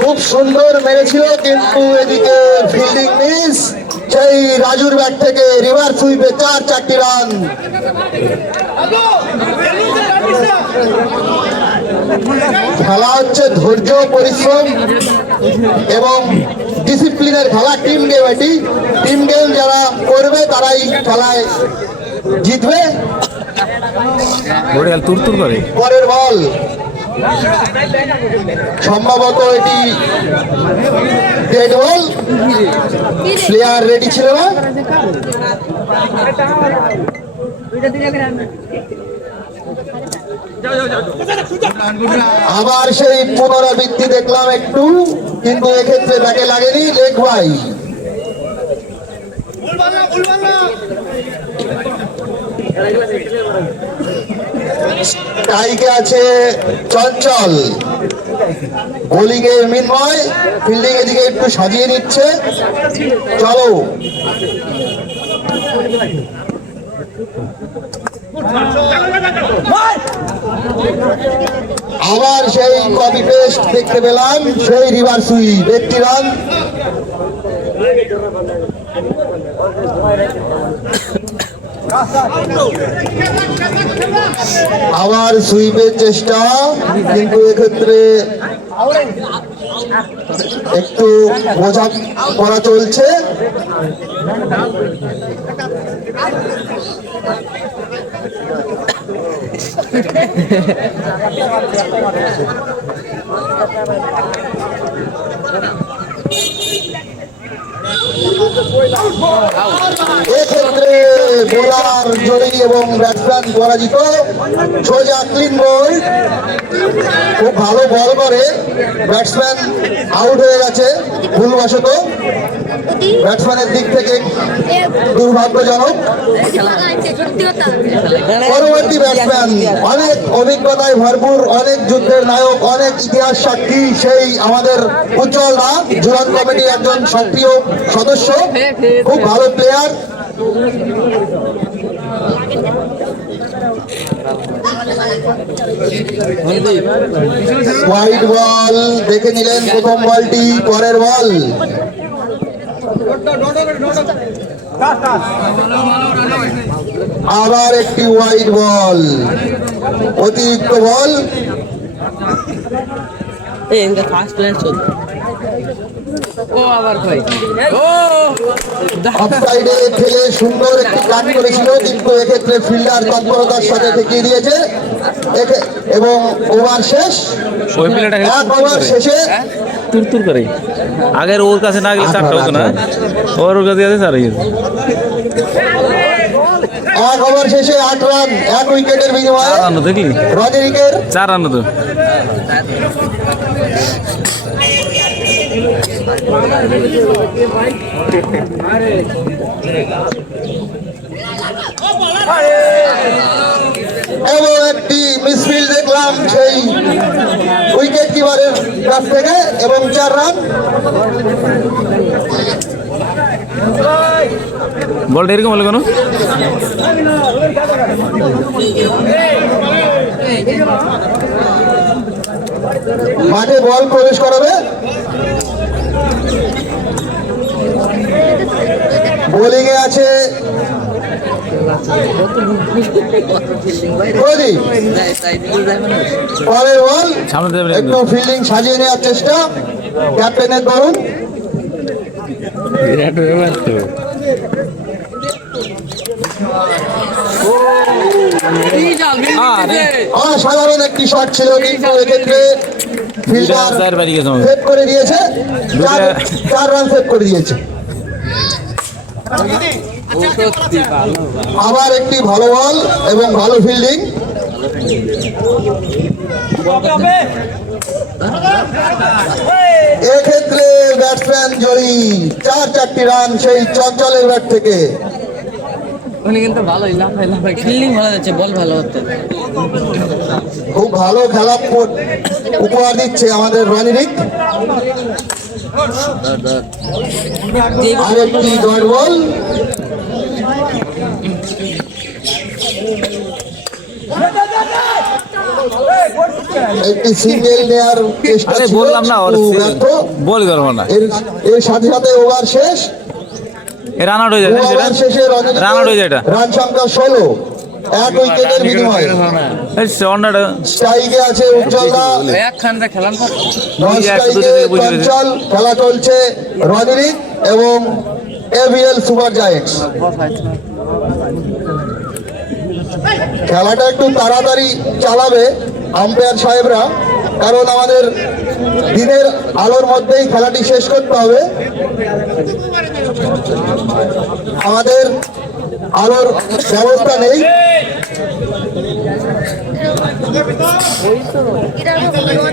খুব সুন্দর মেরেছিল, কিন্তু এদিকে ফিল্ডিং মিস। সেই রাজুর ব্যাট থেকে রিভার সুইপে 4 রান। খেলা হচ্ছে ধৈর্য, পরিশ্রম এবং ডিসিপ্লিনের খেলা। টিম গেম, এটি টিম গেম যারা করবে তারাই খেলায় জিতবে। পরের বল সম্ভবত এটি ডেড বল, প্লেয়ার রেডি ছিল না। আবার সেই পুনরাবৃত্তি দেখলাম একটু, কিন্তু এক্ষেত্রে ব্যাটে লাগেনি। লেগ ভাই টাইকে আছে চঞ্চল, বোলিং এ মিনময়, ফিল্ডিং এদিকে একটু সাজিয়ে নিচ্ছে। চলো আবার সেই কপি পেস্ট দেখতে পেলাম, সেই রিভার সুইপ 1 রান। আবার সুইপের চেষ্টা, কিন্তু এক্ষেত্রে একটু বোঝা করা চলছে। এক্ষেত্রে বোলার জড়ি এবং ব্যাটসম্যান পরাজিত। সোজা ক্লিন বল, খুব ভালো বল করে, ব্যাটসম্যান আউট হয়ে গেছে ভুলবশত। ব্যাটসম্যানের দিক থেকে দুর্ভাগ্যজনক। পরবর্তী ব্যাটসম্যান অনেক অভিজ্ঞতায় ভরপুর, অনেক যুদ্ধের নায়ক, অনেক ইতিহাস সাক্ষী, সেই আমাদের উজ্জ্বল দা, ঝুলন কমিটির একজন সক্রিয় সদস্য, খুব ভালো প্লেয়ার। হোয়াইট বল দেখে নিলেন প্রথম বলটি। পরের বল আবার একটি হোয়াইট বল, অতিরিক্ত বল। অফসাইডে ফেলে সুন্দর একটি রান করেছিল, কিন্তু এক্ষেত্রে ফিল্ডার তৎপরতার সাথে ঠেকিয়ে দিয়েছে এবং ওভার শেষ। এক ওভার শেষে তুর করে আগের ওর কাছে না গেলে 4টা হতো না, ওর কাছে আছে 4 এক ওভার শেষে 8 রান, 1 উইকেটের বিনিময়ে। দেখলি রজনীকের 4 রান তো। এবং একটি মিসফিল্ড দেখলাম সেই উইকেট কিপারের কাছ থেকে এবং 4 রান। বলটা এরকম হলো কেন? মাঠে বল প্রবেশ করাবে। বোলিং এ আছে পরের বল, একটু ফিল্ডিং সাজিয়ে নেওয়ার চেষ্টা ক্যাপ্টেনের ধরুন। অসাধারণ একটি শট ছিল, কিন্তু এক্ষেত্রে ফিল্ডার সেভ করে দিয়েছে, 4 রান সেভ করে দিয়েছে। আবার একটি ভালো বল এবং ভালো ফিল্ডিং। এক্ষেত্রে ব্যাটসম্যান জড়ি 4 রান সেই চঞ্চলের ব্যাট থেকে। উনি কিন্তু ভালোই লাফাই ফিল্ডিং ভালো যাচ্ছে, বল ভালো হচ্ছে, খুব ভালো খেলা উপহার দিচ্ছে আমাদের রনিরিক। আরেকটি ডট বল। একটি সিঙ্গেল নেয়ার চেষ্টা আরে ছিল, বললাম না ওর কিন্তু ব্যর্থ। বল করবো না, এর সাথে সাথে ওভার শেষ। রান আউট হয়ে যায় সেটা, ওভার শেষে রজনীতে রান আউট হয়ে যায় এটা। রান সংখ্যা 16, 1 উইকেটের বিনিময়ে। স্ট্রাইকে আছে উজ্জ্বল দা, একখানটা খেলাম তো। নন স্ট্রাইকে চঞ্চল। খেলা চলছে রজনী এবং এভিএল সুপার জায়েন্টস। খেলাটা একটু তাড়াতাড়ি চালাবে আম্পায়ার সাহেবরা, কারণ আমাদের দিনের আলোর মধ্যেই খেলাটি শেষ করতে হবে। আমাদের আলোর ব্যবস্থা নেই।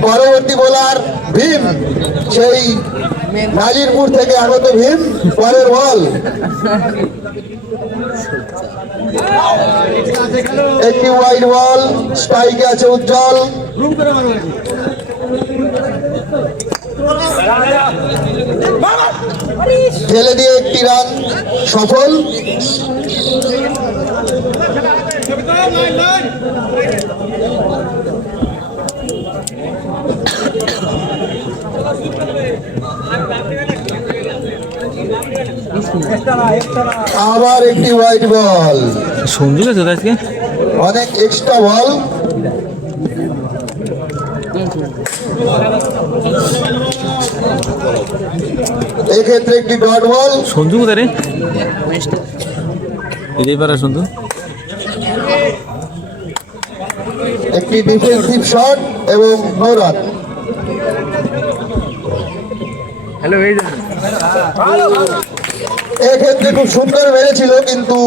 পরবর্তী বোলার ভীম, সেই নাজিরপুর থেকে আগত ভীম। পরের বল, একটি ওয়াইড বল। স্ট্রাইকে আছে উজ্জ্বল। ফেলে দিয়ে একটি রান সফল। আবার একটি ওয়াইড বল। সঞ্জু গেছে আজকে অনেক এক্সট্রা বল। এক্ষেত্রে একটি ডট বল। সঞ্জু কোথায় রে? এটাই পারে সঞ্জু। একটি ডিফেন্সিভ শট এবং নো রান। এক্ষেত্রে খুব সুন্দর মেরেছিল, কিন্তু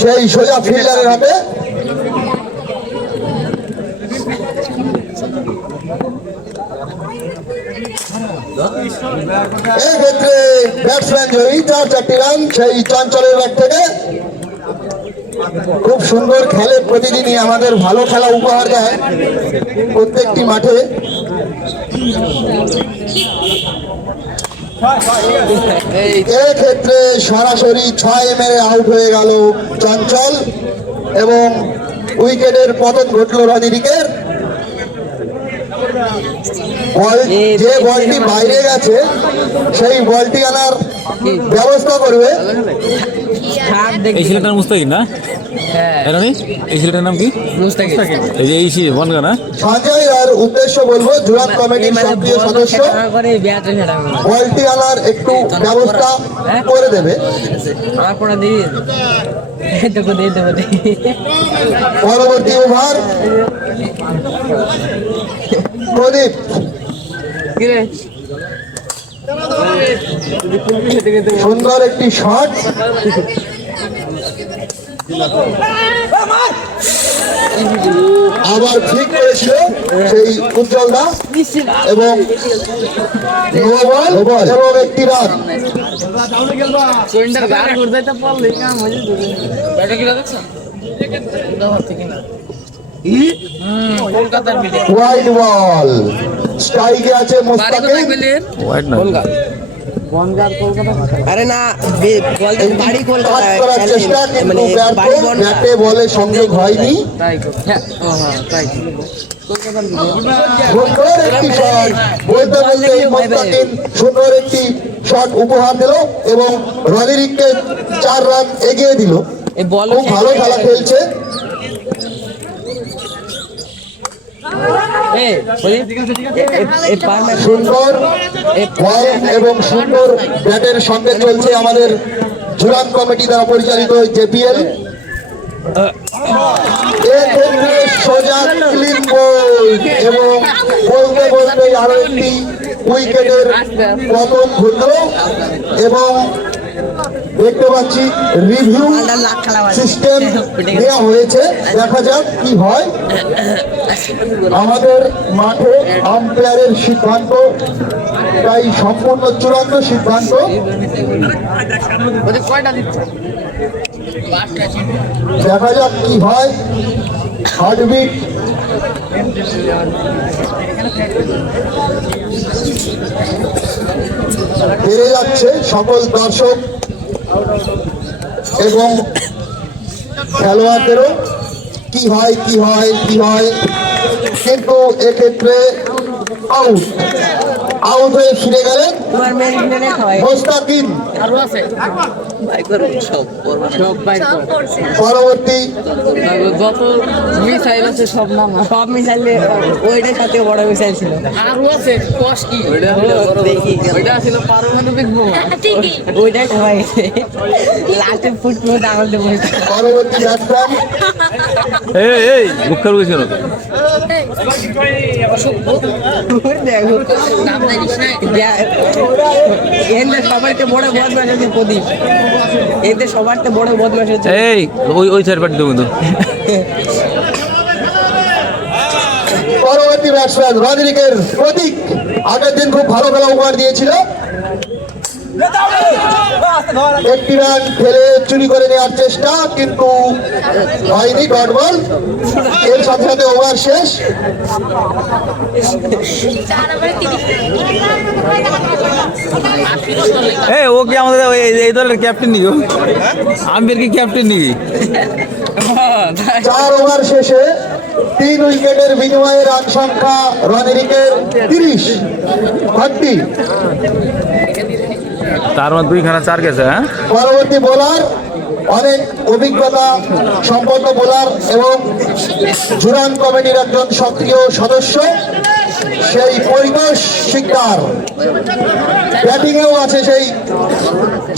সেই সোজা ফিল্ডারের হাতে। এক্ষেত্রে ব্যাটসম্যান জয়ী, 4 রান সেই চঞ্চলের ব্যাট থেকে। খুব সুন্দর খেলে প্রতিদিনই, আমাদের ভালো খেলা উপহার দেয় প্রত্যেকটি মাঠে। এক্ষেত্রে সরাসরি 6 মেরে আউট হয়ে গেল চঞ্চল এবং উইকেটের পতন ঘটল রনিরিকের। যে বলটি বাইরে গেছে সেই বলটি আনার ব্যবস্থা করবে। এই ছেলেটার মুস্তাকিম না? এই ছেলেটার নাম কি? এই যে এই বনগা না? সঞ্জয় আর উদ্দেশ্য বলবো, জুরান কমিটির সক্রিয় সদস্য বলটি আনার একটু ব্যবস্থা করে দেবে। পরবর্তী ওভার, প্রদীপ। সুন্দর একটি শট। আবার ঠিক করেছিল সেই উজ্জ্বল দা এবং এবং একটি রান। Wide ball. স্ট্রাইকে আছে মুস্তাকিম। হোয়াইট না, আরে না, বাড়ি কাজ করার চেষ্টা, কিন্তু ব্যাটে বলে সংযোগ হয়নি। সুন্দর একটি শট, বলতে বলতে মুস্তাকিম সুন্দর একটি শট উপহার দিল এবং রনিরিককে 4 রান এগিয়ে দিল। খুব ভালো খেলা খেলছে। সুন্দর বল এবং সুন্দর ব্যাটের সঙ্গে চলছে আমাদের ঝুলান কমিটি দ্বারা পরিচালিত জেপিএল। এক্ষেত্রে সোজা ক্লিন বোল্ড এবং বলতে বলতে আরো একটি উইকেটের পতন ঘটল এবং দেখতে পাচ্ছি রিভিউ সিস্টেম দেওয়া হয়েছে। দেখা যাক কি হয়। আমাদের মাঠে আম্পায়ারের সিদ্ধান্ত তাই সম্পূর্ণ চূড়ান্ত সিদ্ধান্ত। দেখা যাক কি হয়। হার্টবিট বেড়ে যাচ্ছে সকল দর্শক এবং খেলোয়াড়দেরও কি হয় কিন্তু এক্ষেত্রে আউট হয়ে ফিরে গেলেন তোমার মেন মেনে খাওয়াই মোস্তাকিম। আরো আছে ভাই করো সব ভাই পরবর্তী যত মিসাইল আছে সব নাম সব মিসাইল ওইটার সাথে বড় মিসাইল ছিল আরো আছে কস কি ওইটা ছিল পারমাণবিক বোমা ওইটাই সবাই লাস্টে ফুটলো ডাঙল দেবো পরবর্তী ব্যাটসম্যান এই মুখ খারাপ হয়েছে কেন? এদের সবাইতে বড় বদমাশ হচ্ছে প্রদীপ এদের সবারতে বড় বদমাশ হচ্ছে এই ওই চার পার্টি দেবো কিন্তু পরবর্তী ব্যাটসম্যান রদ্রিগের প্রতীক আগের দিন খুব ভালো খেলা উপহার দিয়েছিল। একটি রান খেলে চুরি করে নেওয়ার চেষ্টা কিন্তু হয়নি, ডট বল। এর সাথে সাথে ওভার শেষ। ও কি আমাদের এই দলের ক্যাপ্টেন নাকি? আমির কি ক্যাপ্টেন নাকি? 4 ওভার শেষে 3 উইকেটের বিনিময়ে রান সংখ্যা রদ্রিগের 30 তার মধ্যে 2খানা 4 গেছে। হ্যাঁ, পরবর্তী বোলার অনেক অভিজ্ঞতা সম্পন্ন বোলার এবং জুরান কমিটির একজন সক্রিয় সদস্য, সেই পরিতোষ শিকদার। ব্যাটিংয়েও আছে সেই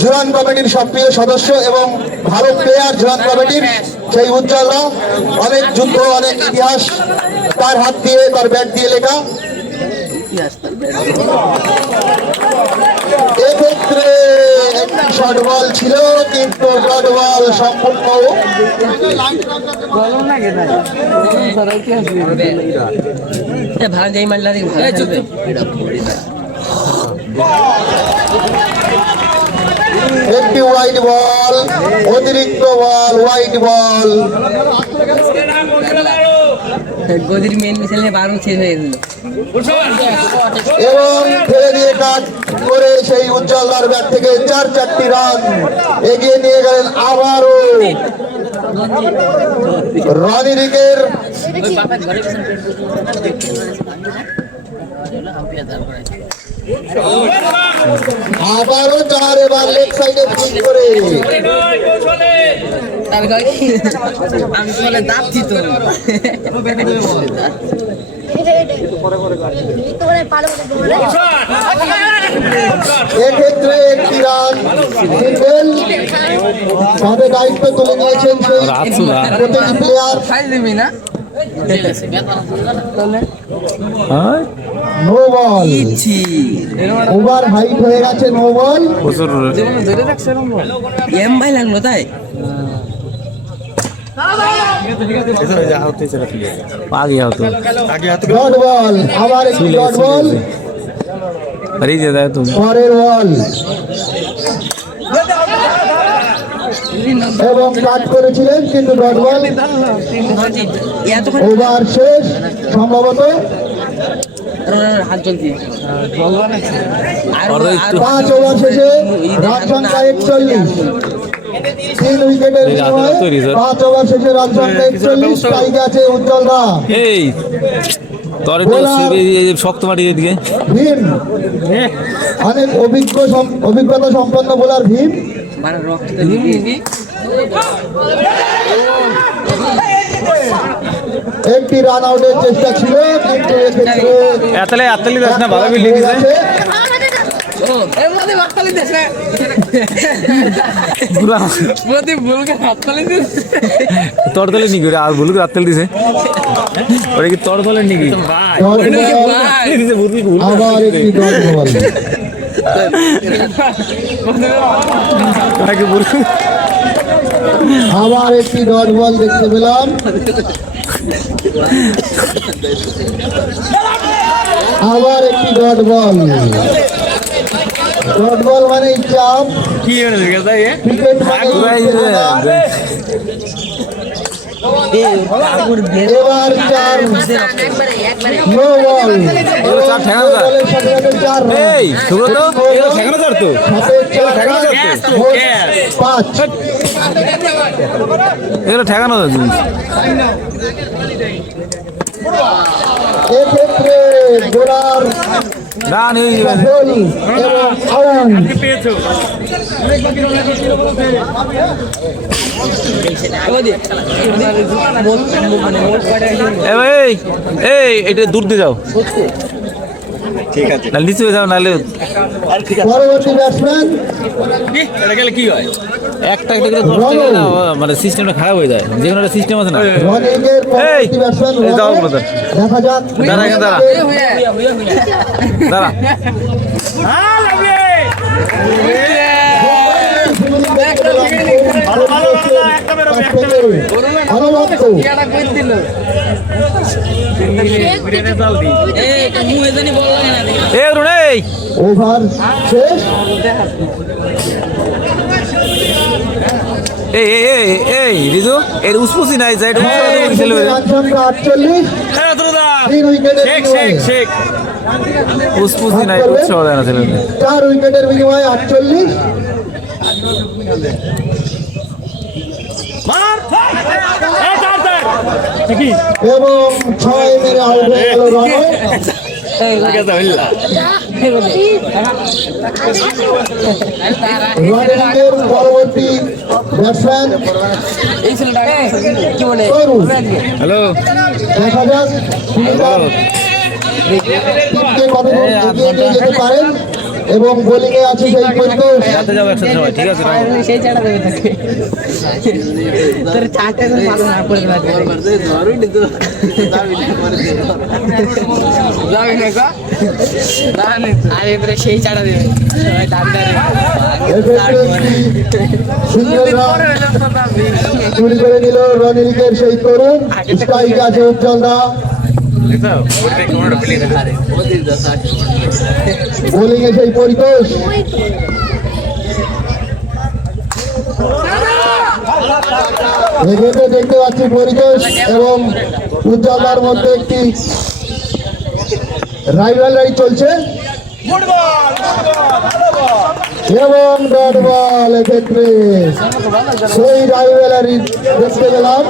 জুরান কমিটির সক্রিয় সদস্য এবং ভালো প্লেয়ার জুরান কমিটির সেই উজ্জ্বলরা। অনেক যুদ্ধ, অনেক ইতিহাস তার হাত দিয়ে, তার ব্যাট দিয়ে লেখা। এক্ষেত্রে একটি শর্ট বল ছিল কিন্তু ডট বল সম্পূর্ণ। ভালো যাই মারলা একটি হোয়াইট বল, অতিরিক্ত বল, হোয়াইট বল। গদির মেন মিসাইলে 12 শেষ হয়ে গেল এবং ফেলে দিয়ে কাট করে সেই উজ্জ্বলদার ব্যাট থেকে 4টি রান এগিয়ে নিয়ে গেলেন আবারও রদ্রিগের। আবারও 4 এবার লেগ সাইডে ফিট করে আমি বলে দাঁতছি তো এক্ষেত্রে একটি রান সিঙ্গেল। সাথে দায়িত্ব তুলে নিয়েছেন সেই প্রতিটি প্লেয়ার। খাই দিবি না নো বল, ওভার হাইট হয়ে গেছে, নো বল। ধরে রাখছে এম ভাই লাগলো তাই ডট বল, আবার একটি ডট বল, পরের বল এবং কাট করেছিলেন কিন্তু ডট বল। ওভার শেষ সম্ভবত। হাত জলদি 5 ওভার শেষে রান সংখ্যা 41। 3 উইকেটের বিনিময়ে 5 ওভার শেষে রান সংখ্যা 41। স্ট্রাইকে আছে উজ্জ্বলদা। এই তোর শক্ত মাটি এদিকে ভীম অনেক অভিজ্ঞতা সম্পন্ন বোলার ভীম। একটি রান আউটের চেষ্টা ছিল কিন্তু তোর দলের নাকি আর ভুল করে হাততালি দিছে ওটা কি তোর দলের নাকি? আবার একটি ডট বল, আবার একটি ডট বল দেখতে পেলাম। আবার একটি ডট বল। ডট বল মানে চাপ, ক্রিকেট মানে এবার চার নো বল এগুলো চার ঠেকানো চার। বলের সাথে সাথে চার রান। এই সুব্রত এগুলো ঠেকানো চার তো সাথে চার মোট পাঁচ। এগুলো ঠেকানো জিনিস। এক্ষেত্রে বোলার রান এই সফল এবং আউট। এই এই এটা দূর দিয়ে যাও, ঠিক আছে, না নিচে যাও, নাহলে পরবর্তী ব্যাটসম্যান একটা একটা করে ধরতে গেলে না, মানে সিস্টেমটা খারাপ হয়ে যায়। যে কোনো একটা সিস্টেম আছে না। রনিকের পরবর্তী ব্যাটসম্যান এই যাও রনি। brother। দেখা যাক দাঁড়া এখানে দাঁড়া দাঁড়া। এ অরুণ, এই ওভার শেষ। এই এই এই এই রিজু এর উসপুসি নাই যায়, এটা ছেলে হয়ে যায়। রান সংখ্যা 48, 3 উইকেটের বিনিময়ে। উসপুসি নাই, উৎসাহ দেয় না ছেলে। 4 উইকেটের বিনিময়ে 48। এবং 6 মেরে আউট হয়ে গেল রনি। রনিকের পরবর্তী ব্যাটসম্যান তরুণ। হ্যালো দেখা যাক তিনি তার টিমকে কতদূর এগিয়ে নিয়ে যেতে পারেন। এবং বোলিংয়ে আছে সেই পরিতোষ। যাতে যাবো একসাথে সবাই, ঠিক আছে? সেই চাটা দেবে তাকে তোর চারটে তো ভালো না করে যাবি না গো, আরে এবারে সেই চাটা দেবে এক্ষেত্রে সুন্দর রান চুরি করে নিল রনিকের সেই তরুণ। স্ট্রাইকে আছে উজ্জ্বল দা। বোলিংয়ে সেই পরিতোষ। এক্ষেত্রে দেখতে পাচ্ছি পরিতোষ এবং উজ্জ্বলদার মধ্যে একটি রাইভালরি চলছে এবং ডট বল। এক্ষেত্রে সেই রাইভালরি দেখতে পেলাম।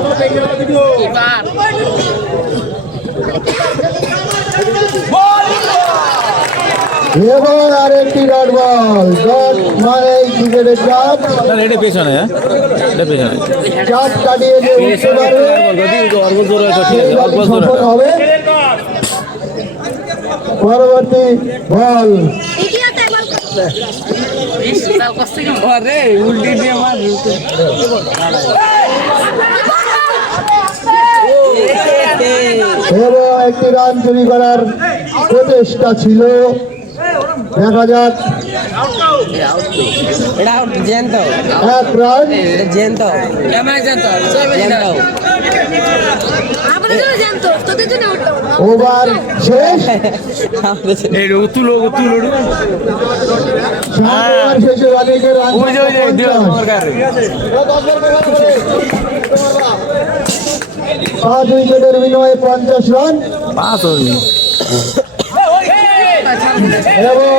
এবং আরেকটি ডট বল। ডট মানে ক্রিকেটের চাপ, না এটা পেছনে, হ্যাঁ এটা পেছনে। চাপ কাটিয়ে যে উঠতে পারবে সেই বলই সফল হবে। পরবর্তী বল উল্টি দিয়ে মার এবং একটি রান চুরি করার প্রচেষ্টা ছিল। দেখা যাক এটা জ্যান্ত 1 রান। জ্যান্ত জ্যান্ত ওভার শেষ। 7 ওভার শেষে রনিকের রান সংখ্যা 5 উইকেটের বিনিময়ে 50 রান। এবং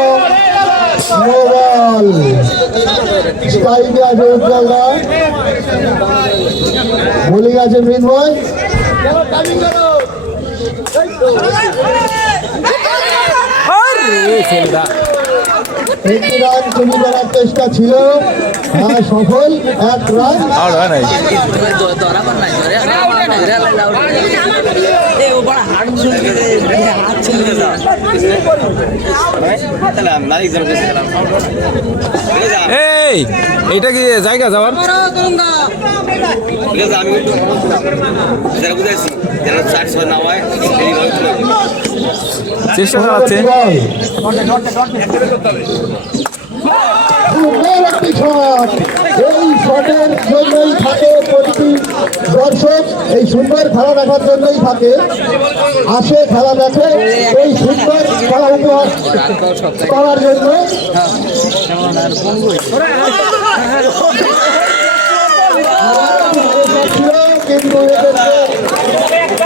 নো বল। স্ট্রাইকে আছে উজ্জ্বল দা, বোলিং আছে মৃন্ময়। একটি রান চুরি করার চেষ্টা ছিল, সফল। 1 রান। আউট হয় নাই। এই এটা কি জায়গা যাওয়ার? চেষ্টা চালাচ্ছে। সুন্দর একটি শট। এই শটের জন্যই থাকে প্রতিটি দর্শক, এই সুন্দর খেলা দেখার জন্যই থাকে, আসে খেলা দেখে এই সুন্দর খেলা উপহার করার জন্য। কিন্তু এদেরকে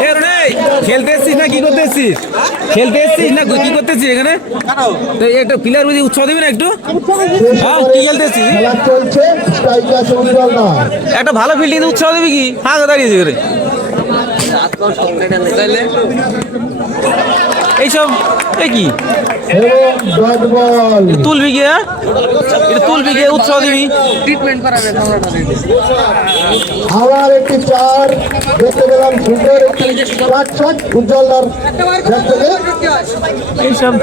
এ রনে, খেলতে এসছিস না কি করতে এসছিস? খেলতে এসছিস না কি করতে এসছিস এখানে? তো একটা প্লেয়ার বুঝি উৎসাহ দিবি না একটু? হ্যাঁ, কি খেলতে এসছিস? খেলা চলছে, স্ট্রাইকে আছে উজ্জ্বল না। একটা ভালো ফিল্ডিং উৎসাহ দিবি কি? হ্যাঁ, দাঁড়িয়েছি করে এইসব এ কি এবং ডট বল। তুলবি কি? হ্যাঁ, এটা তুলবি কি? উৎসাহ দিবি। ট্রিটমেন্ট করাবে তোমরা আবার একটি চার দেখতে পেলাম, সুন্দর একটি চার শট উজ্জ্বলদার ব্যাট থেকে। এইসব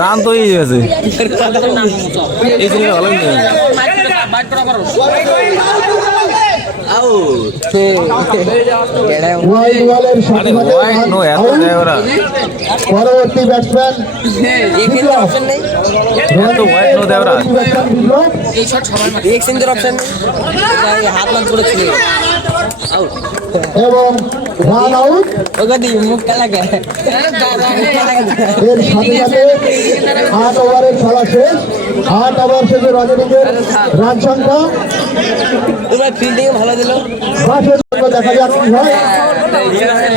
রান তো হয়ে গেছে। এই ছেলেটা ভালো খেলে। ওয়াইড বলের সাথে সাথে Wide no, এত out। দেয় ওরা। পরবর্তী ব্যাটসম্যান বিপ্লব। এত wide no দেয় ওরা। পরবর্তী ব্যাটসম্যান বিপ্লব এক্সচেঞ্জের অপশন নেই হাত লাগ করে ছিল এবং রান আউট। ওকে দি মুখ কালা গে এর সাথে সাথে 8 ওভারের খেলা শেষ। 8 ওভার শেষে রজনীদের রান সংখ্যা তোমার ফিল্ডিং ভালো দিল 10-এর জন্য দেখা যাক কি হয়।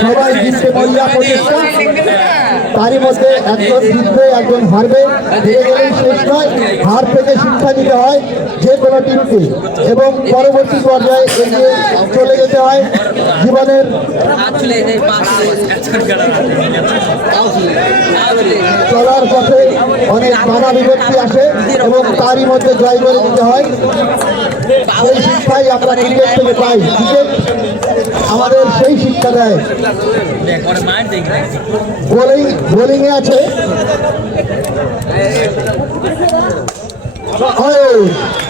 সবাই জিততে মরিয়া প্রচেষ্টা, তারই মধ্যে একজন জিতবে একজন হারবে, হেরে গেলেই শেষ নয়। হার থেকে শিক্ষা নিতে হয় যে কোনো টিমকে এবং পরবর্তী পর্যায়ে এগিয়ে চলে যেতে হয়। জীবনের চলার পথে অনেক বাধা বিপত্তি আসে এবং তারই মধ্যে জয় করে নিতে হয়। সেই শিক্ষাই আমরা ক্রিকেট থেকে পাই। ক্রিকেট আমাদের সেই শিক্ষা দেয়। বোলিংয়ে আছে অয়ন,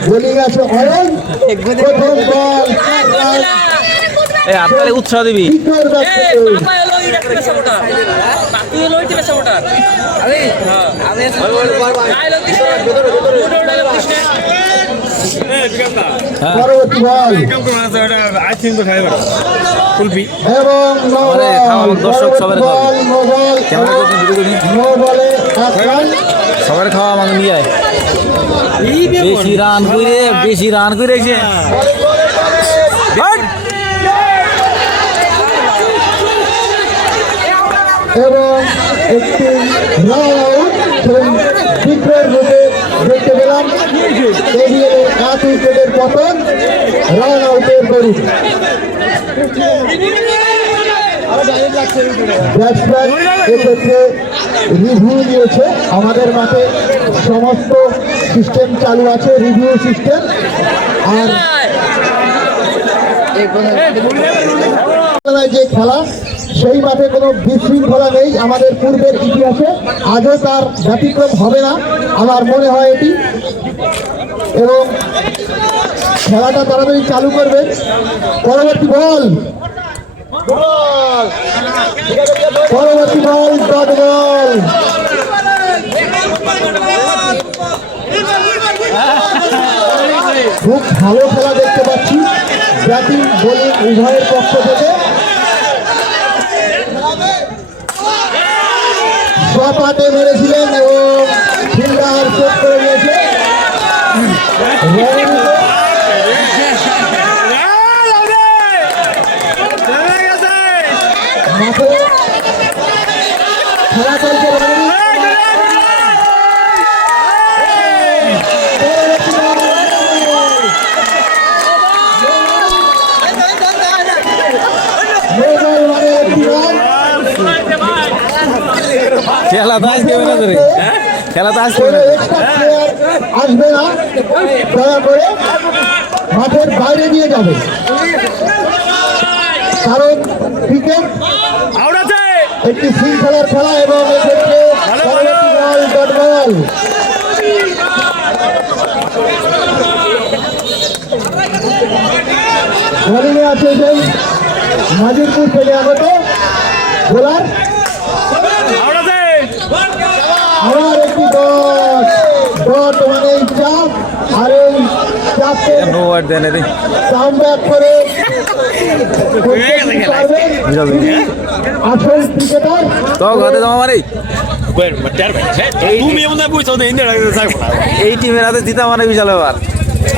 বোলিং আছে অয়ন। প্রথম বল এই আপনারে উৎসাহ দিবি। কিকার ব্যাট থেকে পরবর্তী বল এবং নো আরে, খাওয়া বল। দর্শক সবার খাওয়া। Ball no ball. ক্যামেরা করছেন, ভিডিও করছেন। নো বলে 1 রান। সবার খাওয়া আমাকে নিয়ে আয়। বেশি রান করে এসে এবং একটি রান আউট বিক্রয়ের রূপে দেখতে পেলাম। এগিয়ে 1 উইকেটের পতন, রান আউটের দরুন। ব্যাটসম্যান এক্ষেত্রে রিভিউ নিয়েছে। আমাদের মাঠে সমস্ত সিস্টেম চালু আছে, রিভিউ সিস্টেম। আর যে খেলা সেই মাঠে কোনো বিশৃঙ্খলা নেই আমাদের পূর্বের ইতিহাসে, আজও তার ব্যতিক্রম হবে না আমার মনে হয় এটি। এবং খেলাটা তাড়াতাড়ি চালু করবেন। পরবর্তী বল, পরবর্তী বল ডট বল। খুব ভালো খেলা দেখতে পাচ্ছি ব্যাটিং বোলিং উভয়ের পক্ষ থেকে। সপাটে মেরেছিলেন এবং ফিল্ডার সেট করে দিয়েছে। মাঠে খেলা চলছে। খেলা তো আজকে হবে না তোরে। খেলা তো আজকে হবে কোনো না। এক্সট্রা প্লেয়ার আসবে না, দয়া করে মাঠের বাইরে নিয়ে যাবে, কারণ ক্রিকেট একটি শৃঙ্খলার খেলা এবং এক্ষেত্রে পরবর্তী বল ডট বল। বোলিংয়ে আছে সেই নাজিরপুর থেকে আগত বোলার। আবার একটি ডট, ডট মানে চাপ, আর এই চাপকে নো ওয়ার্ড দেন রে। কাম ব্যাক করে পারবেন আসল ক্রিকেটার। তো ঘরে জমা মারি। তুমি এমন বুঝছো তো হিন্দি এই টিমের হাতে জিতা মানে বিশাল ব্যাপার।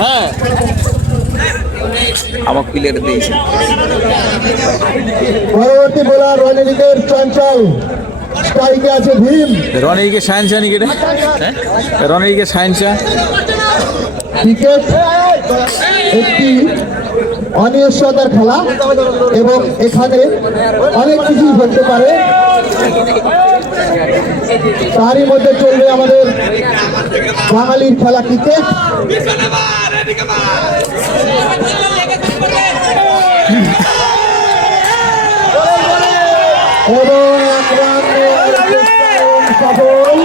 হ্যাঁ আমাকে প্লেয়ার দিয়েছে পরবর্তী বোলার রণজিতের চঞ্চল, স্ট্রাইকে আছে ভীম। রনিকে সায়েন্সা নি কেটে রনিকে সায়েন্সা ক্রিকেট একটি অনিশ্চয়তার খেলা এবং এখানে অনেক কিছুই ঘটতে পারে। তারই মধ্যে চলবে আমাদের বাঙালির খেলা ক্রিকেট। এবং এক রান সফল।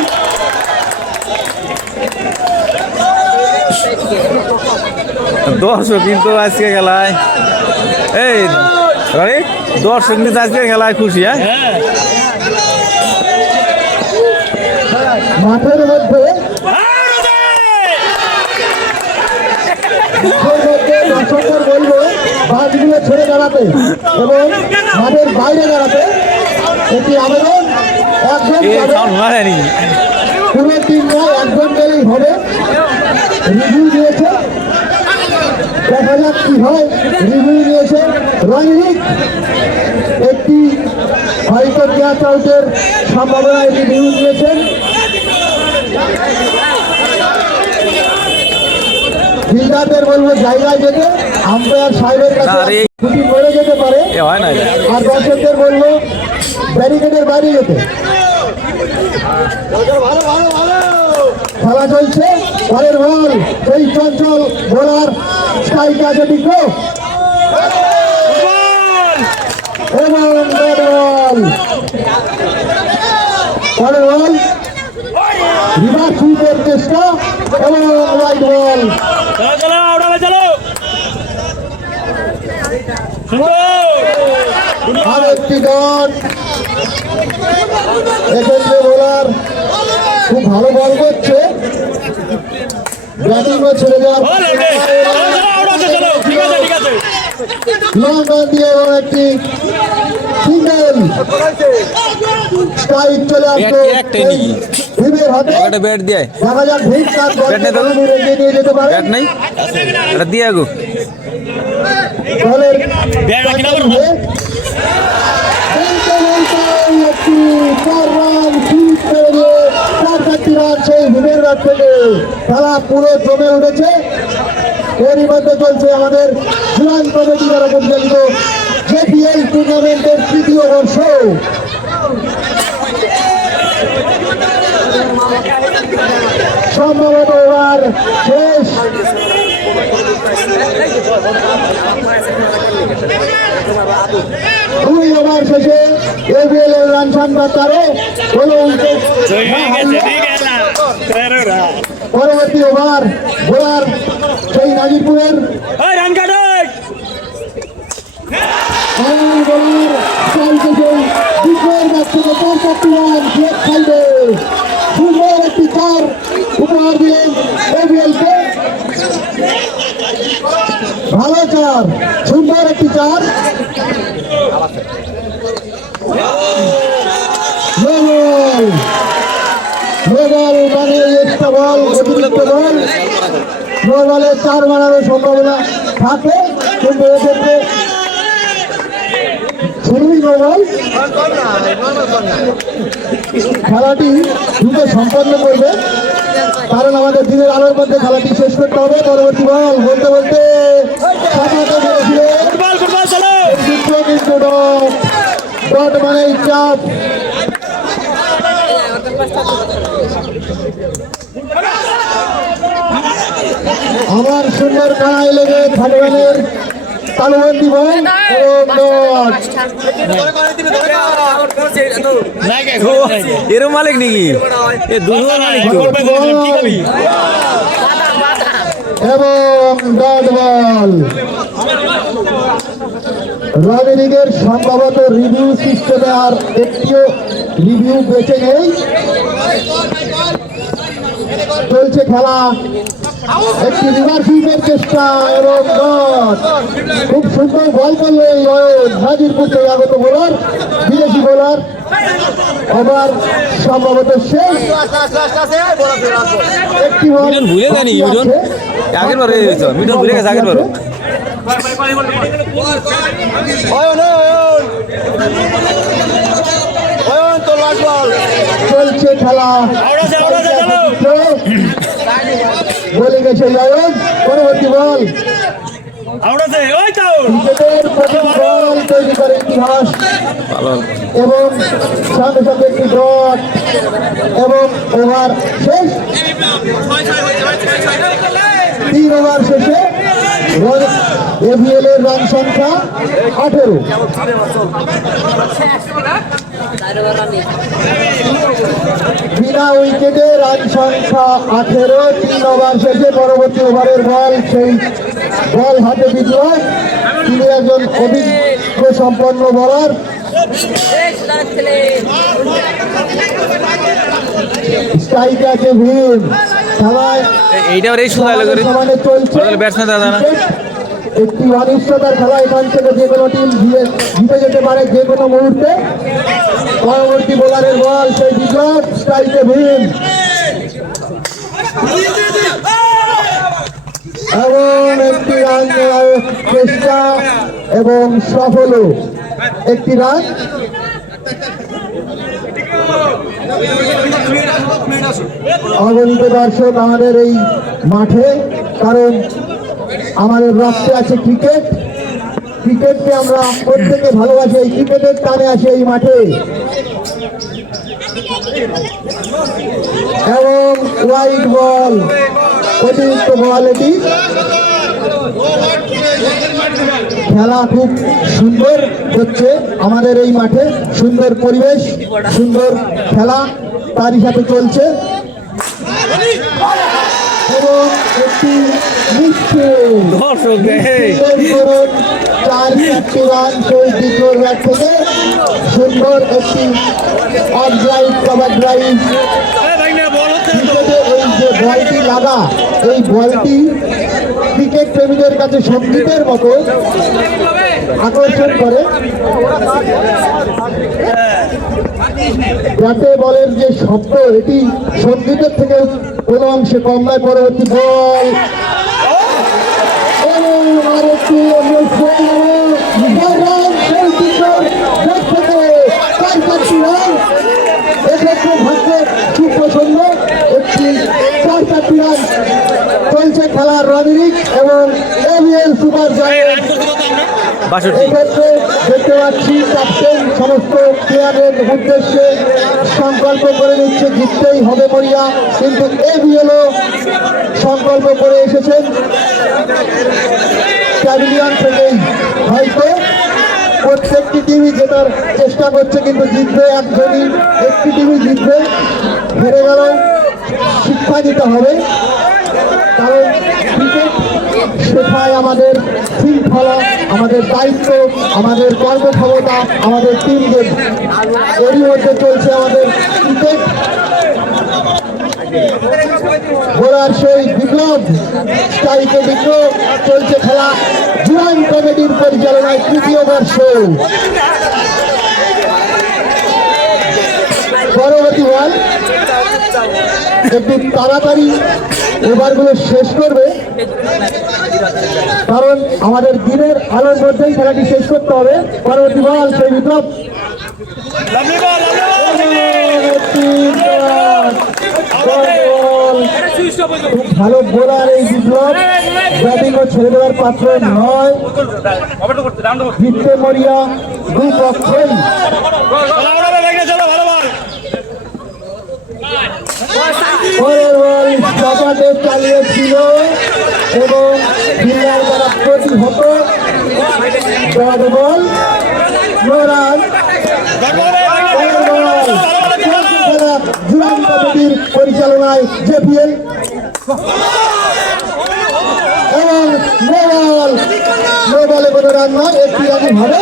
দর্শক কিন্তু আজকে খেলায় এই রনি দর্শক কিন্তু আজকে খেলায় খুশি। হ্যাঁ মাঠের মধ্যে দর্শকদের বলবো বাসগুলো ছেড়ে দাঁড়াতে এবং মাঠের বাইরে দাঁড়াতে। এটি আবেদন, একজন মারেনি পুরো টিম নয়, একজন গেলেই হবে। রিভিউ দিয়েছে, দেখা যাক কি হয়। রিভিউ দিয়েছে রণজিৎ, একটি হয়তো ক্যাচ আউটের সম্ভাবনায় রিভিউ দিয়েছেন। ফিল্ডারদের বলবো জায়গায় যেতে, আম্পায়ার সাহেবের কাছে ছুটি মরে যেতে পারে। হয় না আর দর্শকদের বলবো ব্যারিকেডের বাইরে যেতে। খেলা চলছে, পরের বল সেই চঞ্চল বোলার স্ট্রাইকে আছে বিক্রম এবং রেড বল। পরের বল রিভার্স সুইপের চেষ্টা এবং রাইট বল। আর একটি ডট। এক্ষেত্রে বোলার খুব ভালো বল করছে, ব্যাটিংও ছেড়ে দেওয়ার লং রান দিয়ে এবং একটি সিঙ্গেল স্ট্রাইক চলে আসলো ভীমের হাতে। একটা ব্যাট দিয়ে দেখা যাক ভীম তার ব্যাট নেই তো? বলকে এগিয়ে নিয়ে যেতে পারে। ব্যাট নাই এটা দিয়ে আগো দলের খেলা পুরো জমে উঠেছে। এরই মধ্যে চলছে আমাদের জুয়ান কমিটি দ্বারা পরিচালিত জেপিএল টুর্নামেন্টের তৃতীয় বর্ষ। সম্ভবত এবার শেষ। দুই ওভার শেষে এবিএল এর রান সংখ্যা 13। পরবর্তী ওভার বোলার সেই নাজিরপুরের সুন্দর একটি চার উপহার দিলেন এবিএলকে। ভালো চার, সুন্দর একটি চার। মানে একটা বল, অতিরিক্ত বল, নো বলে চার মারানোর সম্ভাবনা থাকে, কিন্তু এক্ষেত্রে শুরুই নো বল। খেলাটি দ্রুত সম্পন্ন করবে, কারণ আমাদের দিনের আলোর মধ্যে খেলাটি শেষ করতে হবে। পরবর্তী বল বলতে বলতে কিন্তু ডট মানে চাপ। আমার সুন্দর কানায় লেগে থাকবেনের তালুবন্দি বল এবং ডট। এরম মালিক নাকি এ দুজন মালিক এবং ডট বল। রবি লিগের সম্ভবত রিভিউ সিস্টেমে আর একটিও রিভিউ বেঁচে নেই। চলছে খেলা, একটি রিভার্স সুইপের চেষ্টা এবং ডট। খুব সুন্দর বল করলো এই নাজিরপুর থেকে আগত বোলার, বিদেশি বোলার। আবার সম্ভবত শেষ একটি বল ভুলে জানি মিটন আগের বার মিটন ভুলে গেছে আগের বার চলছে খেলা, বলে গেছে অয়ন, পরবর্তী বল ক্রিকেটের প্রথম বল তৈরি করে ইতিহাস এবং সাথে সাথে একটি ডট এবং ওভার শেষ। 3 ওভার শেষে এভিএল এর রান সংখ্যা 18। বিনা উইকেটে রান সংখ্যা 18। 3 ওভার শেষে পরবর্তী ওভারের বল, সেই বল হাতে বিদ্রোহ। তিনি একজন অভিজ্ঞ সম্পন্ন বোলার। স্ট্রাইকে আছে ভীম। খেলায় এইটা এই সুদা করে সমানে চলছে। ব্যাটসম্যান দাদা না একটি অনিশ্চয়তার খেলা, এখান থেকে যে কোনো টিম জিতে যেতে পারে যে কোনো মুহূর্তে। পরবর্তী বোলারের বল, সেই বিপ্লব। স্ট্রাইকে ভীম এবং একটি রান নেওয়ার চেষ্টা এবং সফল। একটি রান। অগণিত দর্শক আমাদের এই মাঠে, কারণ আমাদের রক্তে আছে ক্রিকেট। ক্রিকেটকে আমরা প্রত্যেকে ভালোবাসি, এই ক্রিকেটের টানে আসে এই মাঠে। এবং ওয়াইড বল, অতিরিক্ত বল। এটি খেলা খুব সুন্দর হচ্ছে আমাদের এই মাঠে, সুন্দর পরিবেশ, সুন্দর খেলা তারই সাথে চলছে। এবং একটি চারটি রান সেই দ্বিতীয় ব্যাট থেকে। সুন্দর একটি অফ ড্রাইভ, কভার ড্রাইভ। এই যে বলটি লাগা, এই বলটি ক্রিকেট প্রেমীদের কাছে সঙ্গীতের মতো আকর্ষণ করে। ব্যাটে বলের যে শব্দ, এটি সঙ্গীতের থেকে কোনো অংশে কম নয়। পরবর্তী বল আরেকটি এক্ষেত্রে ভাগ্যের সুপ্রসন্ন একটি 4-4টি রান চলছে খেলার রানিং এবং এভিএল সুপার জায়ান্ট। এক্ষেত্রে দেখতে পাচ্ছি ক্যাপ্টেন সমস্ত প্লেয়ারের উদ্দেশ্যে সংকল্প করে নিচ্ছে জিততেই হবে মরিয়া, কিন্তু এভিএলও সংকল্প করে এসেছেন প্যাভিলিয়ন থেকেই। হয়তো প্রত্যেকটি টিমই জেতার চেষ্টা করছে, কিন্তু জিতবে একজনই, একটি টিমই জিতবে। হেরে গেল শিক্ষা দিতে হবে, কারণ ক্রিকেট শেখায় আমাদের শৃঙ্খলা, আমাদের দায়িত্ব, আমাদের কর্মক্ষমতা, আমাদের টিমদের। এরই মধ্যে চলছে আমাদের ক্রিকেট। ঘোড়ার সেই বিপ্লব, স্ট্রাইকে বিপ্লব। চলছে খেলা জুয়ান কমিটির পরিচালনায় 3য় বর্ষ। পরবর্তী বল একটু তাড়াতাড়ি ওভারগুলো শেষ করবে, কারণ আমাদের দিনের আলোর মধ্যেই খেলাটি শেষ করতে হবে। পরবর্তী বল সেই বিপ্লব। খুব ভালো বোলার এই বিপ্লব, ব্যাটিংও ছেড়ে দেওয়ার পাত্র নয়। জিততে মরিয়া দুই পক্ষেই। পরের বল চপাটে চালিয়েছিল এবং ফিল্ডার দ্বারা প্রতিহত। Dot ball, no run. জুয়ান কমিটির পরিচালনায় জেপিএল এবং নো বলে কোনো রান নয়। একটি রানই হবে,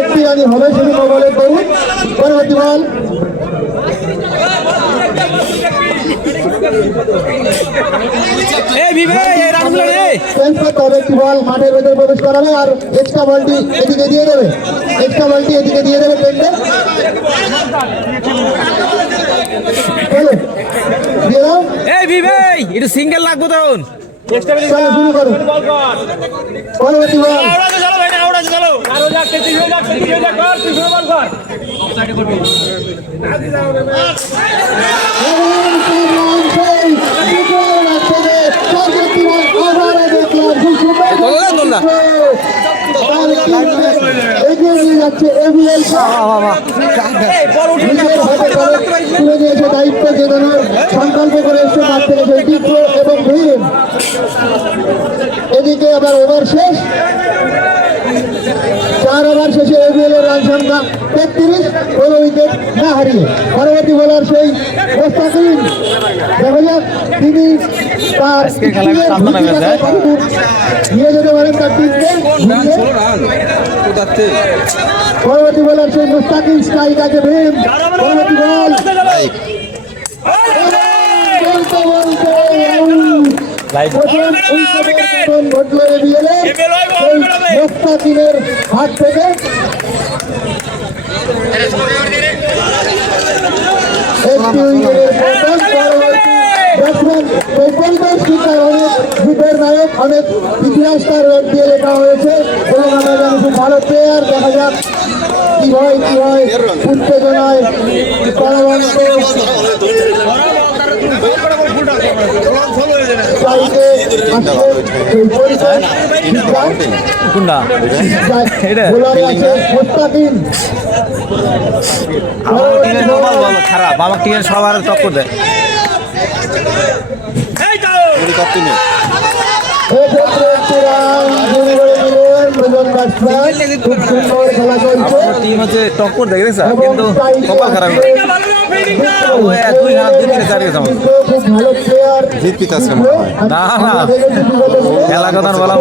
একটি রানই হবে, শুধু নো বলে করুন। পরবর্তী বল একটি বল মাঠের ভেতরে প্রবেশ করাবে আর এক্সট্রা বলটি এদিকে দিয়ে দেবে, এক্সট্রা বলটি এদিকে দিয়ে দেবে টেন্ডে। একটু সিঙ্গেল লাগবো তখন। চলো শুরু করো পরবর্তী বল এগিয়ে নিয়ে যাচ্ছে এভিএল নিজের হাতে করে তুলে নিয়েছে দায়িত্ব জেতানোর সংকল্প করে এসছে মাঠ থেকে সেই তীব্র এবং ভীম এদিকে আবার ওভার শেষ 4 ওভার শেষে এভিএল এর রান সংখ্যা 33 কোনো উইকেট না হারিয়ে পরবর্তী বোলার সেই মোস্তাকিম দেখা যাক তিনি তার নিয়ে যেতে পারেন তার টিমকে পরবর্তী বোলার সেই মোস্তাকিম স্ট্রাইক আছে ভীম পরবর্তী বল ঘটলো মোস্তাকিমের হাত থেকে একটি উইকেটের জিতের নায়ক অনেক ইতিহাস তার রোড দিয়ে লেখা হয়েছে এবং আমরা জানি খুব ভালো প্লেয়ার দেখা যাক কি হয় উত্তেজনায় পরামর্শ খারাপ আমার টিমের সবার টক্কর দেয় টিম হচ্ছে টক্কর দেখে কিন্তু কপাল খারাপ না না খেলা কথা বলা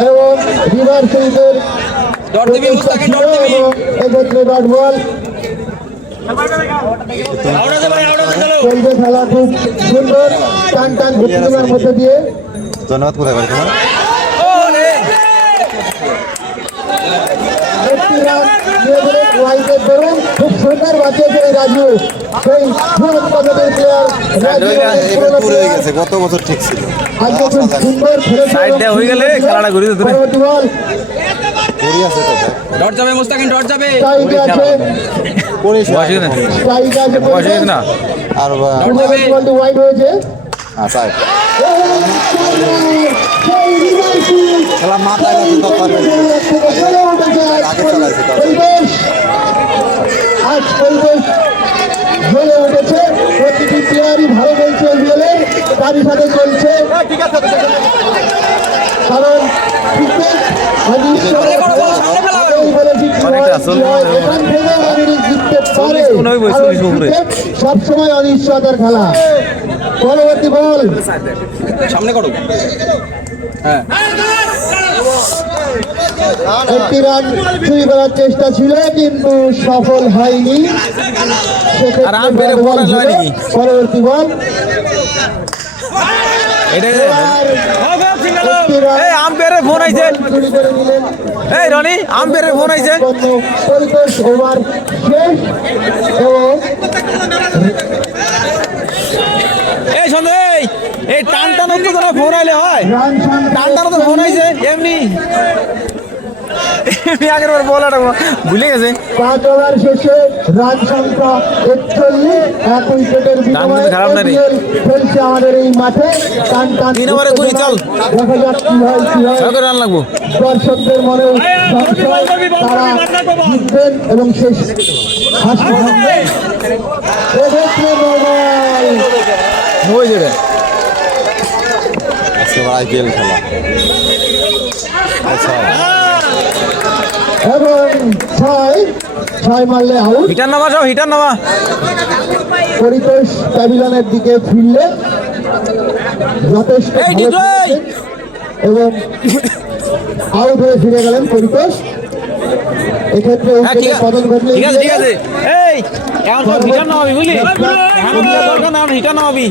এবং রিভার সিরিজের এক্ষেত্রে ডট বল চলছে খেলা খুব সুন্দর টান টান ঘুরতে মধ্যে দিয়ে ধন্যবাদ কোথায় পারি তোমার খুব সুন্দর বাঁচিয়েছে রাজু সেই গেছে গত বছর ঠিক ছিল আজকে খুব সুন্দর হয়ে গেলে খেলাটা ঘুরে যেত পরবর্তী বল ডট যাবে মুস্তাকিম ডট যাবে না আর বলটি ওয়াইড হয়েছে খেলা মাথায় আজ পরিবেশ জ্বলে উঠেছে প্রতিটি প্লেয়ারই ভালো খেলছে এভিএলের তারই সাথে চলছে কারণ ক্রিকেট সবসময় অনিশ্চয়তার খেলা পরবর্তী বল সামনে করো একটি রান চুরি করার চেষ্টা ছিল কিন্তু সফল হয়নি পরবর্তী বল আম্পায়ারের ফোন আইছে এই রনি আম্পায়ারের ফোন আইছে পরিতোষ ওভার শেষ এবং এই সন্দেহ এই টান টান তো ফোন আইলে হয় টান টান তো ফোন আইছে এমনি আগের বার বলাটা ভুলে গেছে 5 ওভার শেষে রান সংখ্যা 41 এক উইকেটের বিনিময়ে খেলছে আমাদের এই মাঠে টান টান 3 ওভারে করি চল দেখা যাক কি হয় রান লাগবো দর্শকদের মনে সংশয় তারা জিতবেন এবং শেষ হাসি থাকবে এক্ষেত্রে মোবাইল হয়ে যাবে আজকে আইপিএল খেলা আচ্ছা এবং 6 মারলে আউট হিটার নামা সব হিটার নামা পরিতোষ প্যাভিলনের দিকে ফিরলে যথেষ্ট এবং আউট হয়ে ফিরে গেলেন পরিতোষ এক্ষেত্রে হ্যাঁ, উইকেটে পতন ঘটলে ঠিক আছে ঠিক আছে এই এখন সব হিটার নামাবি বুঝলি এখন দরকার না হিটার নামাবি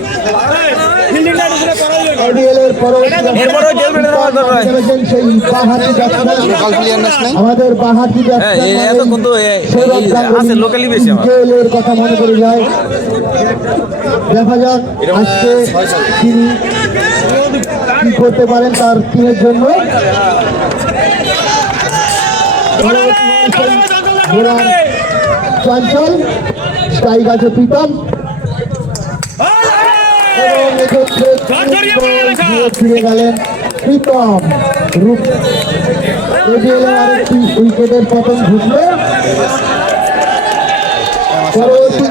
আইডিএল এর পরবর্তী এরপরে জেল বেড়ে দেওয়ার দরকার হয়। নেমেছেন সেই বাঁহাতি ব্যাটসম্যান লোকাল প্লেয়ার নেস নাই আমাদের বাঁহাতি হ্যাঁ এত কিন্তু ব্যাটসম্যান আছে লোকালি বেশি আমার জেলের কথা মনে করে যায়। দেখা যাক আজকে তিনি কি করতে পারেন তার টিমের জন্য। চঞ্চল স্ট্রাইক আছে প্রীতম এবং এক্ষেত্রে ফিরে গেলেন প্রীতম। আরেকটি উইকেটের পতন ঘটল। পরবর্তী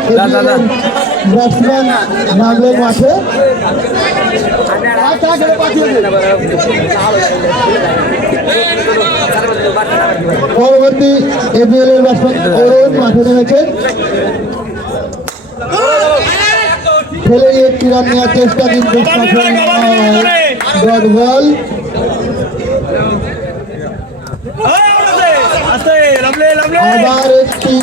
ব্যাটসম্যান নামলেন মাঠে। পরবর্তী এবিএল এর ব্যাটসম্যান অরুণ মাঠে নেমেছেন। খেলে একটি রান নেওয়ার চেষ্টা কিন্তু ডট বল। আবার একটি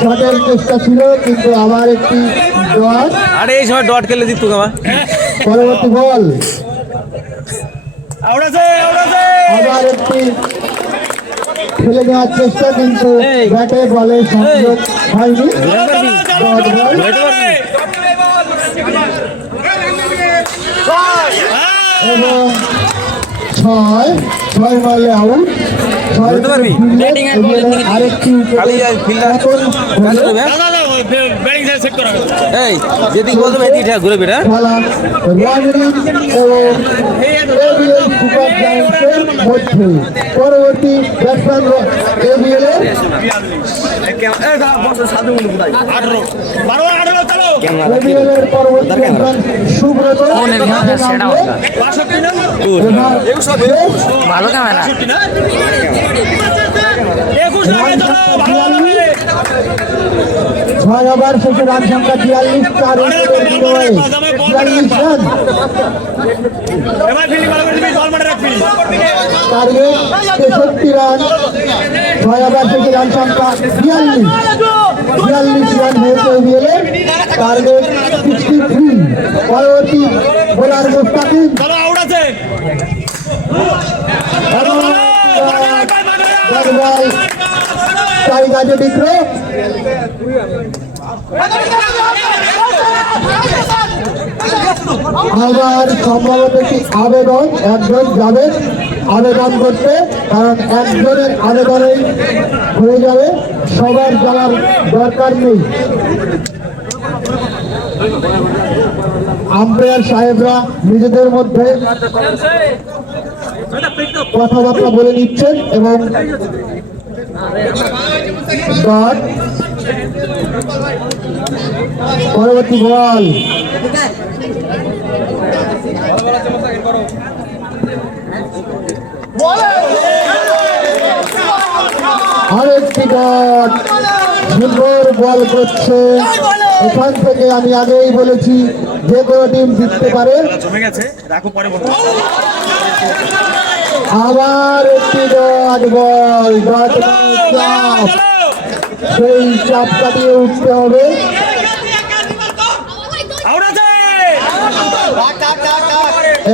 শটের চেষ্টা ছিল কিন্তু আবার একটি ডট। আরে এই সময় ডট খেলে দিত কামা পরবর্তী বল আবার একটি খেলে নেওয়ার চেষ্টা কিন্তু ব্যাটে বলে সংযোগ হয়নি। ডট বল এবং ছয় মারলে আউট। আরেকটি খালি ফিল্ডার এই যেদিকে বলতো এদিকে ঘুরে বেড়া খেলা রাজনীত এবং এবিএল সুপার জায়ান্টসের মধ্যে। পরবর্তী ব্যাটসম্যান এবিএল এর পরবর্তী ব্যাটসম্যান সুব্রত ভালো ক্যামেরা ছয় ওভার শেষে রান সংখ্যা 42, 4 উইকেটের বিনিময়ে 42 রান। Target 63 run. 6 ওভার শেষে রান সংখ্যা 42 রান হয়েছে এবিএলের। টার্গেট 63। পরবর্তী বোলার মুস্তাকিম চারি কাজে বিক্রম আবার সম্ভবত একটি আবেদন একজন যাবেন আবেদন করতে, কারণ একজনের আবেদনেই হয়ে যাবে, সবার যাওয়ার দরকার নেই। আম্পায়ার সাহেবরা নিজেদের মধ্যে কথাবার্তা বলে নিচ্ছেন এবং পরবর্তী বল আরেকটি ডট। সুন্দর বল করছে। এখান থেকে আমি আগেই বলেছি যে কোনো টিম জিততে পারে। আবার একটি ডট বল। ডট চাপ, সেই চাপ কাটিয়ে উঠতে হবে।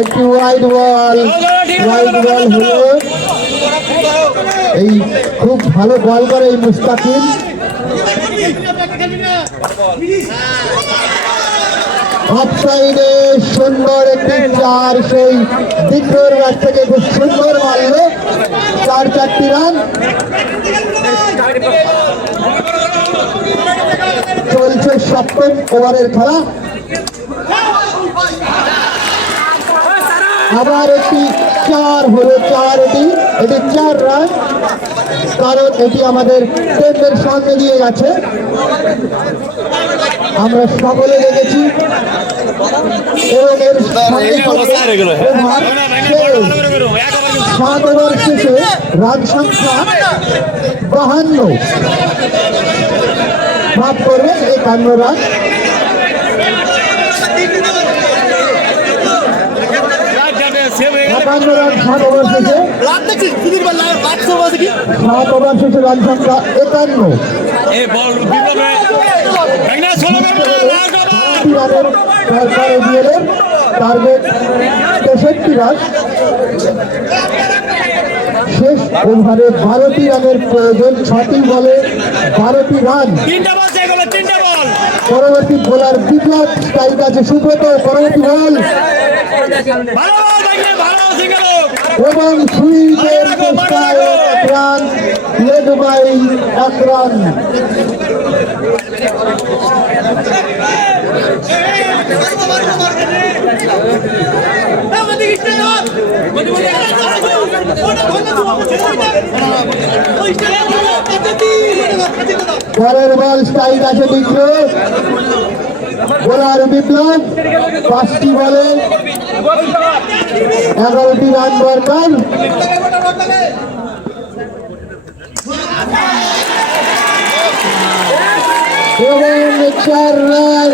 একটি ওয়াইড বল হলো। এই খুব ভালো বল করে এই মুস্তাকিম। অফসাইডে সুন্দর একটি চার, সেই বিক্রয়ের ব্যাট থেকে খুব সুন্দর মারল। 4 রান। চলছে 7ম ওভারের খেলা। আবার একটি 4 হলো। এটি 4 রান, কারণ এটি আমাদের টেন্ডের সামনে দিয়ে গেছে, আমরা সকলে দেখেছি। এবং এর 7 ওভার শেষে রান সংখ্যা 52, মাফ করবেন 51 রান। ঢাকা রান 7 ওভার শেষে 7 ওভার শেষে রান সংখ্যা 51। রানের তারপরে দিয়ে টার্গেট 63 রান। শেষ ওভারে 12টি রানের প্রয়োজন, 6টি বলে 12টি রান। পরবর্তী বোলার বিপ্লব, স্ট্রাইক আছে সুব্রত, পরবর্তী বল এবং সুইপের চেষ্টায় 1 রান, লেগ বাই 1 রান। পরের বল স্ট্রাইক আছে বিক্রম, বোলার বিপ্লব, 5টি বলে 11টি রান দরকার। এবং 4 রান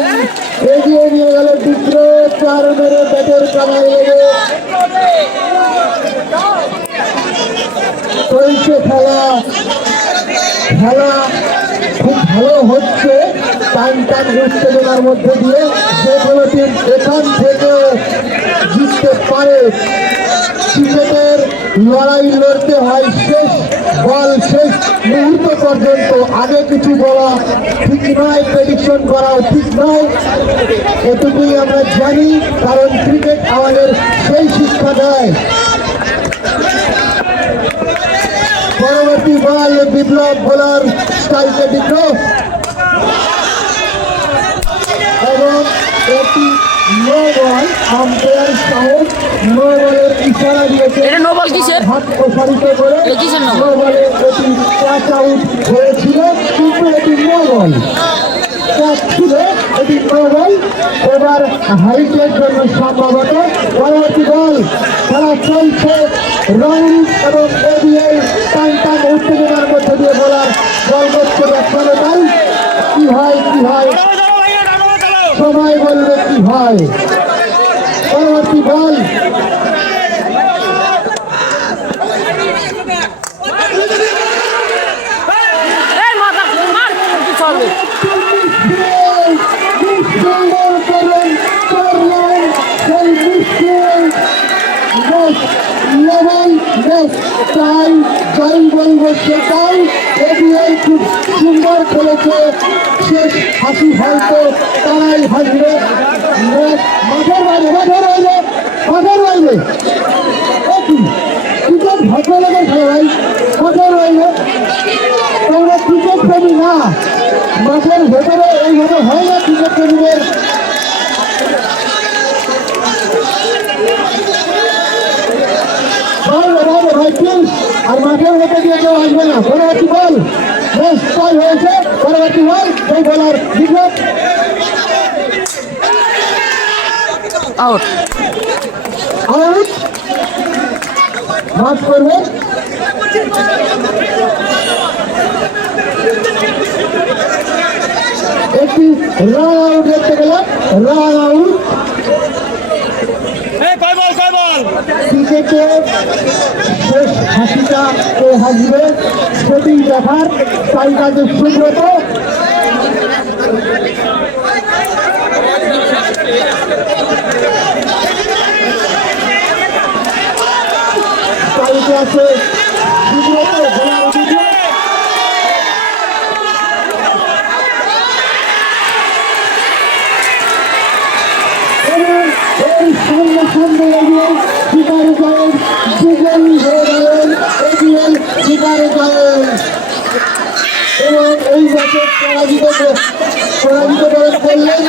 এগিয়ে নিয়ে গেল বিক্রম, 4 মেরে ব্যাটের কামাই লেগে চলছে খেলা। খেলা খুব ভালো হচ্ছে, টান টান উত্তেজনার মধ্যে দিয়ে যে কোনো টিম এখান থেকে জিততে পারে। ক্রিকেটের লড়াই লড়তে হয় শেষ বল, শেষ মুহূর্ত পর্যন্ত। আগে কিছু বলা ঠিক নয়, প্রেডিকশন করাও ঠিক নয়, এটুকুই আমরা জানি, কারণ ক্রিকেট আমাদের সেই শিক্ষা দেয়। পরবর্তী বল বিপ্লব, বোলার স্ট্রাইকে বিপ্লব এবং এটি নো বল। আম্পায়ার সাহেব নো বলের ইশারা দিয়েছে, হাত প্রসারিত করে নো বলে এটি ক্যাচ আউট হয়েছিল, কিন্তু এটি নো বল ছিল, এটি নো বল। এবার হাইটের জন্য সম্ভবত। পরবর্তী বল, খেলা চলছে, রাউন্ড এবং এবিএল টান টান উত্তেজনার মধ্যে দিয়ে বলার বল করছে ব্যাটসম্যান। কি হয় কি হয় সময় বলবে কি হয়। পরবর্তী বল তাই জয় বলব সেটাই। এবিআই খুব সুন্দর খেলেছে, শেষ হাসি হয়তো তারাই হাসবে। মাঠের বাইরে মাঠের বাইরে মাঠের বাইরে ক্রিকেট ভদ্রলোকের খেলা ভাই, মাঠের বাইরে তোমরা ক্রিকেট প্রেমী না, মাঠের ভেতরে এইভাবে হয় না ক্রিকেট প্রেমীদের। আর মাঠের মধ্যে দিয়ে কেউ আসবে না। পরবর্তী বল বেশ বল হয়েছে, পরবর্তী বল সেই বলার বিপ্লব আউট আউট মাঠ করবে। একটি রান আউট দেখতে গেলাম, রান আউট। ক্রিকেটে শেষ হাসিটা কে হাসবে সেটি দেখার তাই কাজে সুব্রত। তাইতে আছে সুব্রত, সামনে সামনে এগিয়ে শিকারে যাবেন, বিজয়ী হয়ে গেলেন এগিয়ে শিকারে যাবেন এবং এই ম্যাচে পরাজিত করলেন